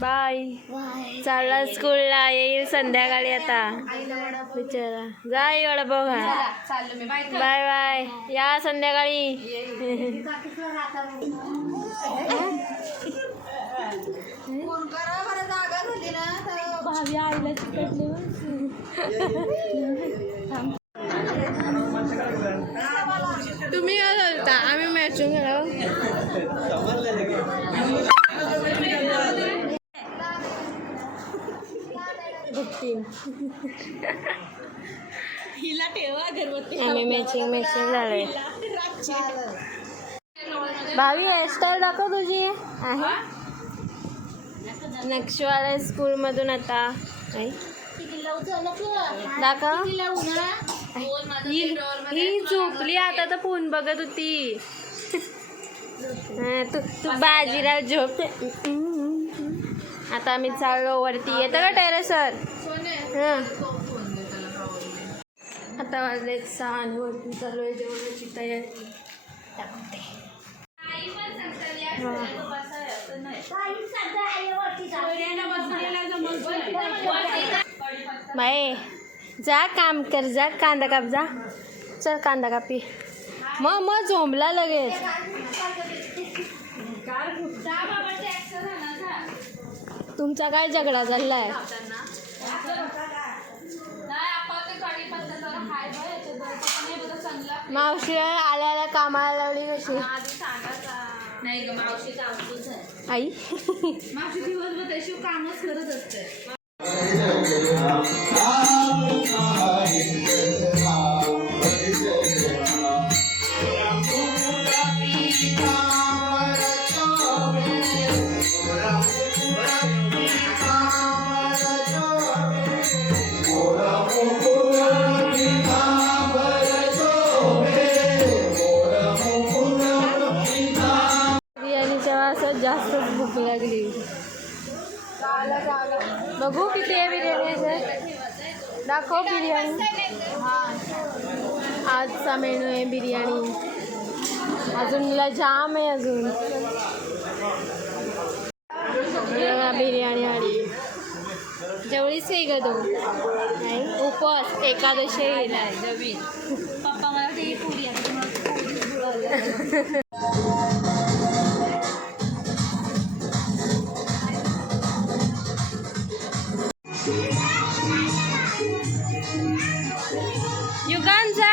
Bye. चालला स्कूलला, येईल संध्याकाळी आता. बिचारा जाय वडा बघा. बाय बाय, या संध्याकाळी. भाभी आईला चिकटली. तुम्ही काय करता? आम्ही मॅचिंग गेलो. हिला ठेवा अगरबत्ती. आम्ही मॅचिंग झालोय. भावी हेअरस्टाईल दाखव तुझी आहे. नक्षवाला स्कूल मधून आता दाखव. ही झोपली आता तर फोन बघत होती. तू बाजीराव झोप. आता आम्ही चाललो वरती. येतं का टेरेसवर? आता वाजले 6 आणि वरती चालू आहे जेवणाची तयारी. बाय जा काम कर. जा कांदा काप. जा चल कांदा कापी. मग झोंबला लगेच. तुमचा काय झगडा चाललाय? मावशी आल्याला कामाला लावली कशी? आई मावशी दिवसभर त्याशी कामच करत असते. जास्त भूक लागली. बघू किती आहे बिर्याणी. दाखव बिर्याणी. आजचा मेनू आहे बिर्याणी. अजून मला जाम आहे. अजून बिर्याणी आली. जेवढीच आहे ग तू? नाही उपवास एकादशी आहे. पप्पा मला ते पुरी युगांचा.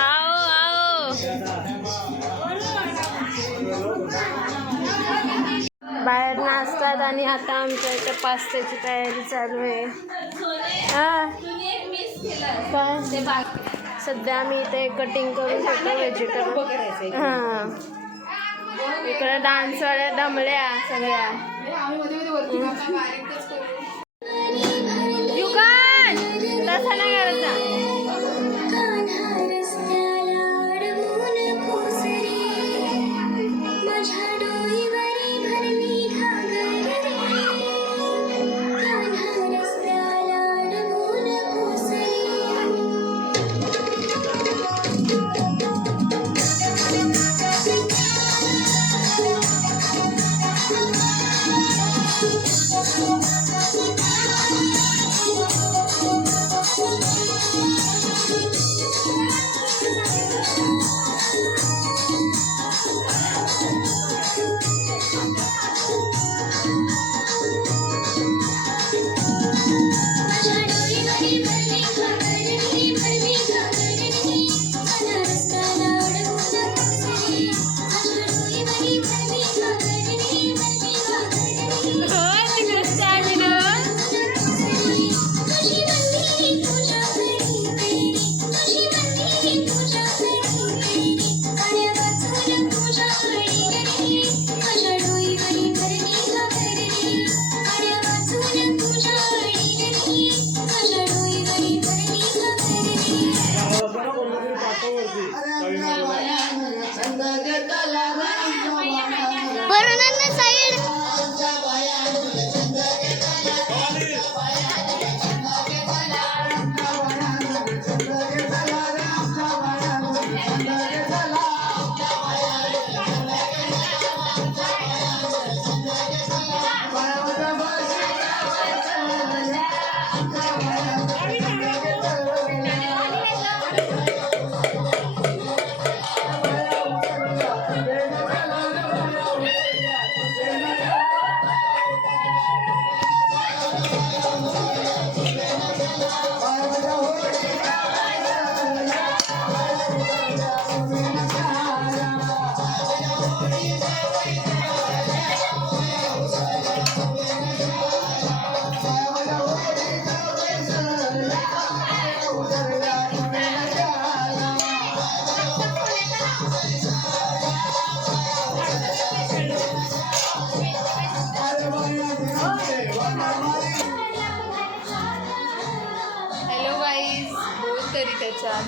आओ आओ. बाहेर नाचतात आणि आता आमच्या इथे पास्त्याची तयारी चालू आहे. हा काय सध्या आम्ही इथे कटिंग करून ठेवतो व्हेजिटेबल. हां इकडे डान्सवाल्या दमल्या सगळ्या. युगान तसं नाही करायचा.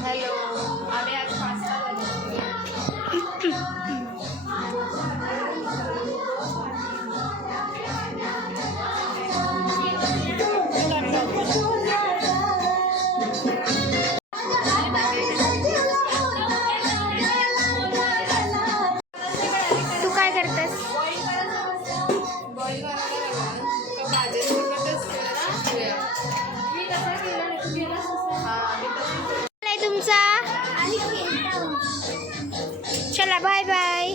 हॅलो आम्ही आज पास्ता तू काय करतेस? तुमचा चला बाय बाय.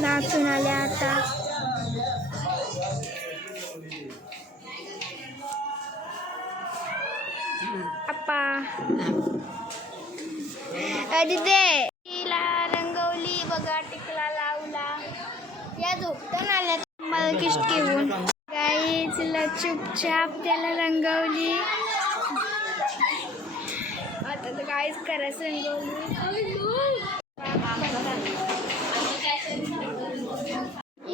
नाचून आल्या आता. अप्पा तिथे रंगवली बघा, टिकला लावला. या झोपतान आल्या मला किष्ट घेऊन. गाईला चुपचाप त्याला रंगवली. आता तर काहीच करायचं रंगवली.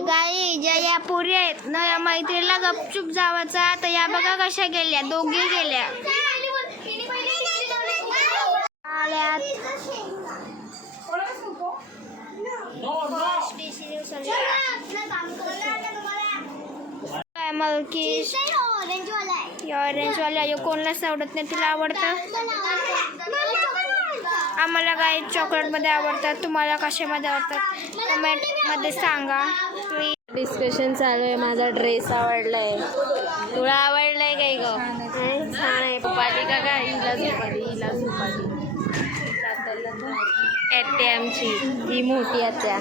गाई ज्या या पोरी आहेत ना, या मैत्रीला गपचूप जावाचा. तर या बघा कशा गेल्या, दोघी गेल्या. मलकिश ऑरेंज वाला कोणालाच आवडत नाही, तिला आवडतं. आम्हाला काही चॉकलेटमध्ये आवडतात, तुम्हाला कशामध्ये आवडतात कमेंट मध्ये सांगा. डिस्कशन चालू आहे. माझा ड्रेस आवडलाय, तुला आवडलाय काय ग? छान आहे. झोपाली का काय? हिला झोपाली. आत्या आमची, ही मोठी आत्या,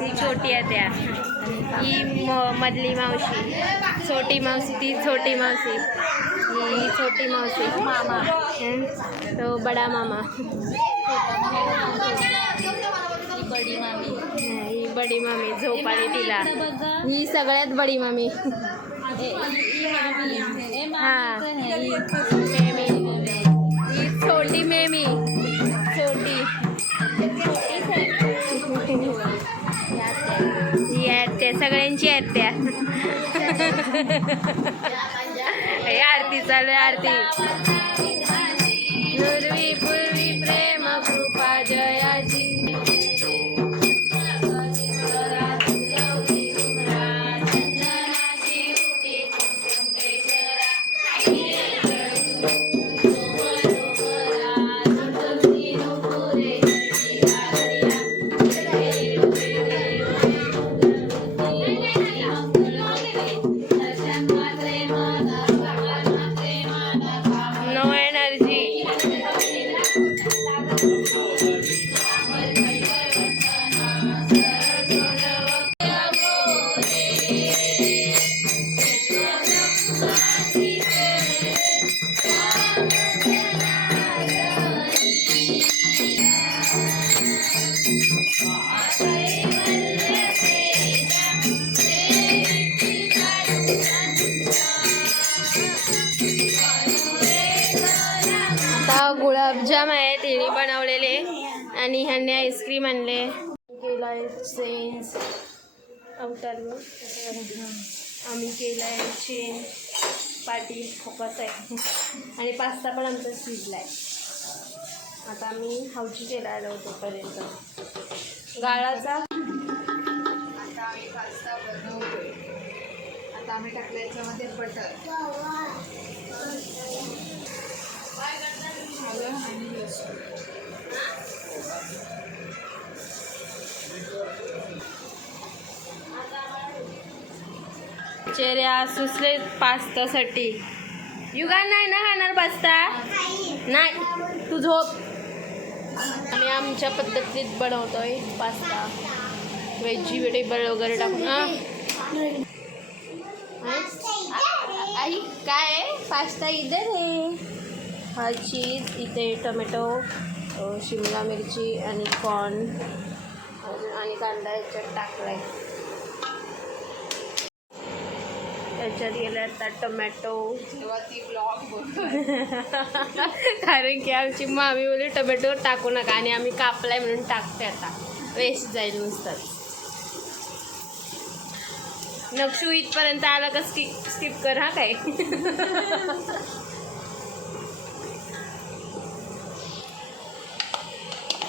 ही छोटी आत्या, ही मधली मावशी, छोटी मावशी, ती छोटी मावशी, ही छोटी मावशी, मामा, तो बडा मामा, ही बडी मामी झोपाली तिला, ही सगळ्यात बडी मामी. हां, ही छोटी मेमी, छोटी ही आत्या, सगळ्यांची आत्या. आरती चालू आहे, आरती. नुरवी पूर्वी प्रेम कृपा जयाची, नो एनर्जी. आता गुलाबजाम आहे तिने बनवलेले आणि ह्यांनी आईस्क्रीम आणले. केलाय चेंज अवतार, आम्ही केलाय चेंज पाटी फोकस आहे आणि पास्ता पण आमचा शिजलाय. आता आम्ही हावची केला आलो तोपर्यंत गाळाचा. आता आम्ही पास्ता बनवतोय. आता आम्ही टाकलं याच्यामध्ये बटर, आलं आणि लसूण. चेहऱ्या सुचले पास्तासाठी. युगा नाही ना खाणार पास्ता? नाही, तू झोप. आम्ही आमच्या पद्धतीत बनवतोय पास्ता, व्हेजिटेबल वगैरे टाकून. आई काय आहे? पास्ता इधर आहे. हा चीज, इथे टोमॅटो, शिमला मिरची आणि कॉर्न आणि कांदा याच्यात टाकलाय. याच्यात गेले आता टोमॅटो. तेव्हा ती ब्लॉग बघ. कारण की आमची मामी बोलली टोमॅटो टाकू नका आणि आम्ही कापलाय म्हणून टाकते. आता वेस्ट जाईल नुसतं. नक्षू इथपर्यंत आला का स्किप कर हा काय.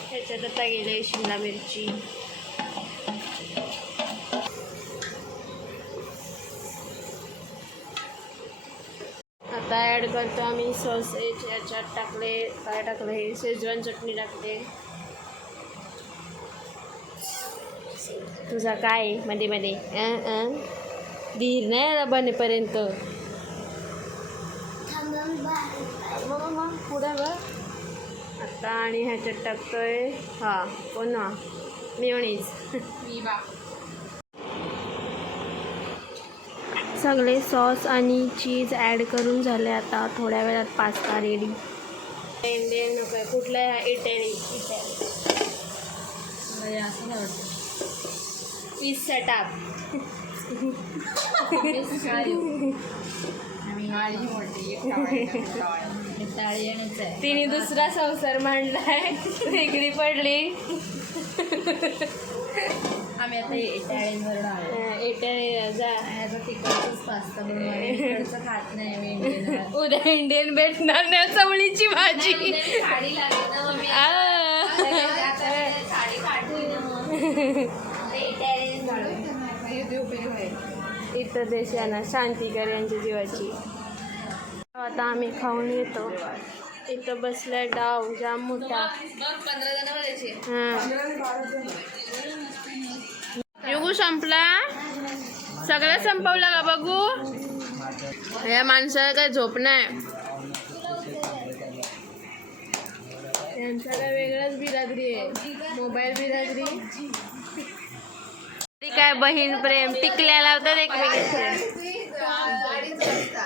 ह्याच्यात आता गेले शिमला मिरची. आता ॲड करतो आम्ही सॉसेज. याच्यात टाकले, काय टाकलं हे, शेजवान चटणी टाकते. तुझा काय मध्ये मध्ये धीर नाही आला बनेपर्यंत. मग पुढं बघ आता. आणि ह्याच्यात टाकतोय हा पुन्हा मेयोनीज. सगळे सॉस आणि चीज ॲड करून झाले. आता थोड्या वेळात पास्ता रेडी. इंडियन नको आहे, कुठला आहे? इटॅली. असं नाही वाटतं. Peace setup. तिने दुसरा संसार मांडलाय, वेगळी पडली. आम्ही आता इटालियनवरून आलो. इटॅली जा. ह्याचा तिकडचंच पास्ता बनवणार. इकडचं खात नाही आम्ही इंडियन. उद्या इंडियन भेटणार नाही. चवळीची भाजी. साडी लागत ना मम्मी. साडी काढली. इथं देश आहे ना शांतीकर यांच्या जीवाची. आता आम्ही खाऊन येतो. इथं बसलाय डाव जाम मोठा. 15 जण बघायचे. हां, बघू संपला सगळं संपवलं का बघू. या माणसाला काय झोप नाही. यांचा काय वेगळाच बिरादरी आहे. मोबाईल बिरादरी. ती काय बहीण प्रेम टिकल्या लावतात एकमेकांचे.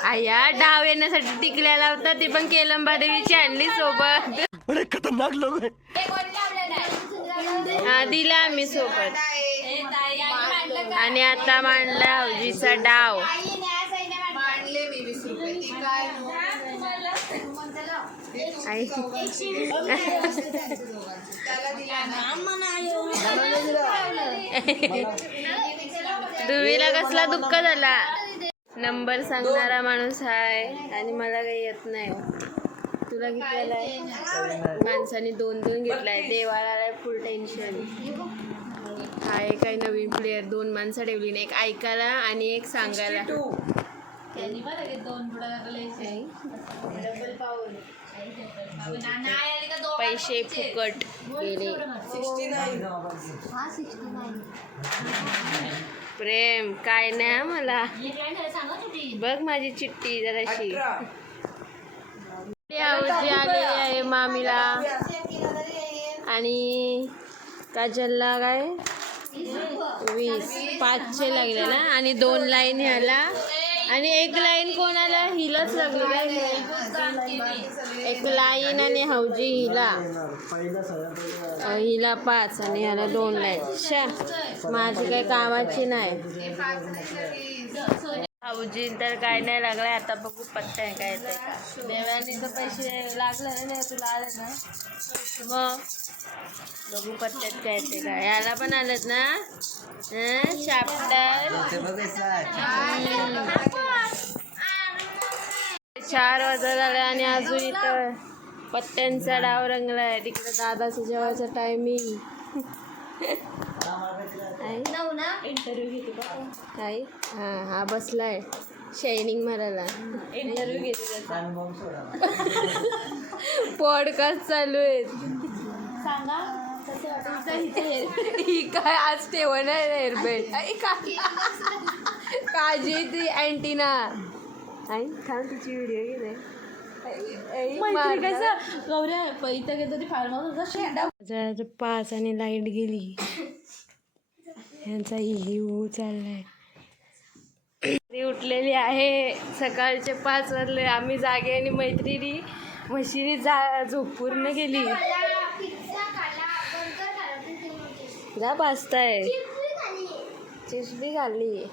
आया डाव येण्यासाठी टिकल्या लावतात. ती पण केलंबा देवीची आणली सोबत. खतरनाक लोक. हा दिला आम्ही सोबत. आणि आता मांडला हौजीचा डाव. मांडले मी 20 रुपये. ती काय आई त्याला दिला ना. तुम्हीला कसला दुःख झाला. नंबर सांगणारा माणूस आहे आणि मला काही येत नाही. तुला घेतलेला आहे माणसाने 2-2 घेतलाय. देवाला फुल टेन्शन. हा एक आहे नवीन प्लेअर. 2 माणसं ठेवली नाही. एक ऐकायला आणि एक सांगायला. पैसे फुकट गेले. प्रेम काय नाही मला. बघ माझी चिठ्ठी जराशी. आलेली आहे मामीला आणि काजलला काय 500 लागले ना. आणि 2 लाईन ह्याला आणि 1 लाईन कोणाला हिलाच लागली काय. 1 लाईन आणि हौजी हिला 5 आणि ह्याला 2 लाईन. शा माझी काही कामाची नाही. हौजी तर काय नाही लागलाय. आता बघू पत्ता आहे काय ते. देवाने तर पैसे लागले नाही तुला आले ना. मग बघू पत्त्यात काय ते काय. याला पण आलेत ना चॅप्टर. 4 वाजता झाले आणि अजून इथं पत्त्यांचा डाव रंगलाय. तिकडे दादाचं जेवायचा टायमिंग. इंटरव्ह्यू घेते का आई. हा बसलाय शायनिंग मारायला. इंटरव्ह्यू घेते पॉडकास्ट चालू आहे. सांगा ही काय आज ठेवण आहे हेअरबँड. काळजी ती अँटीना. आई थांब तिची व्हिडिओ घेते. जरा 5 आणि लाईट गेली. यांचा हिऊ चाललाय. ती उठलेली आहे. सकाळचे 5 वाजले. आम्ही जागे आणि मैत्रिणी म्हशीने झोप पूर्ण गेली. जा पाचताय चिप्स बी खाल्ली.